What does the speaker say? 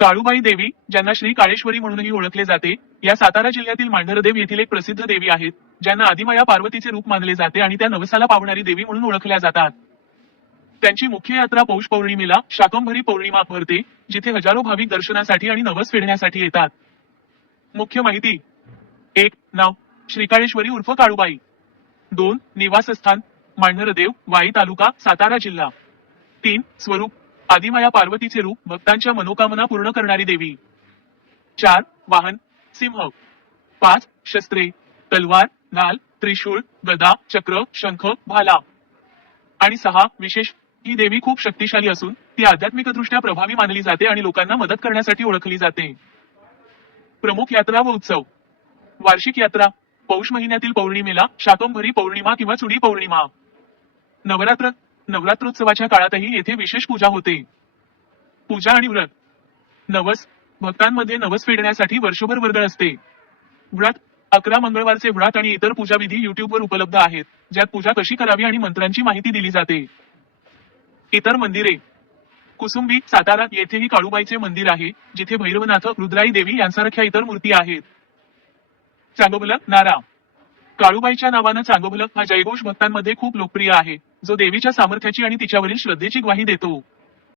काळूबाई देवी ज्यांना श्री काळेश्वरी म्हणूनही ओळखले जाते या सातारा जिल्ह्यातील मांढरदेव येथील एक प्रसिद्ध देवी आहेत ज्यांना आदिमाया पार्वतीचे रूप मानले जाते आणि त्या नवसाला पावणारी देवी म्हणून ओळखल्या जातात. त्यांची मुख्य यात्रा पौष पौर्णिमेला शाकंभरी पौर्णिमा भरते जिथे हजारो भाविक दर्शनासाठी आणि नवस फेडण्यासाठी येतात. मुख्य माहिती. एक नाव. श्रीकाळेश्वरी उर्फ काळूबाई. दोन निवासस्थान. मांढरदेव वाई तालुका सातारा जिल्हा. तीन स्वरूप. आदिमाया पार्वतीचे रूप भक्तांच्या मनोकामना पूर्ण करणारी देवी. चार वाहन सिंह. पाच शस्त्रे तलवार नाल त्रिशूळ गदा चक्र शंख भाला. आणि सहा विशेष ही देवी खूप शक्तिशाली असून ती आध्यात्मिकदृष्ट्या प्रभावी मानली जाते आणि लोकांना मदत करण्यासाठी ओळखली जाते. प्रमुख यात्रा व उत्सव. वार्षिक यात्रा पौष महिन्यातील पौर्णिमेला शाकंभरी पौर्णिमा किंवा चुडी पौर्णिमा. नवरात्र नवरात्रोत्सवाच्या काळातही येथे विशेष पूजा होते. पूजा आणि व्रत. नवस भक्तांमध्ये नवस फेडण्यासाठी वर्षभर वर्दळ असते. व्रत अकरा मंगळवारचे व्रत आणि इतर पूजाविधी युट्यूबवर उपलब्ध आहेत ज्यात पूजा कशी करावी आणि मंत्रांची माहिती दिली जाते. इतर मंदिरे. कुसुंबी सातारा येथेही काळूबाईचे मंदिर आहे जिथे भैरवनाथ रुद्राई देवी यांसारख्या इतर मूर्ती आहेत. चांगोबलक नारा. काळूबाईच्या नावानं चांगोबलक हा जयघोष भक्तांमध्ये खूप लोकप्रिय आहे. जो देवीच्या सामर्थ्याची आणि तिच्यावरील श्रद्धेची ग्वाही देतो.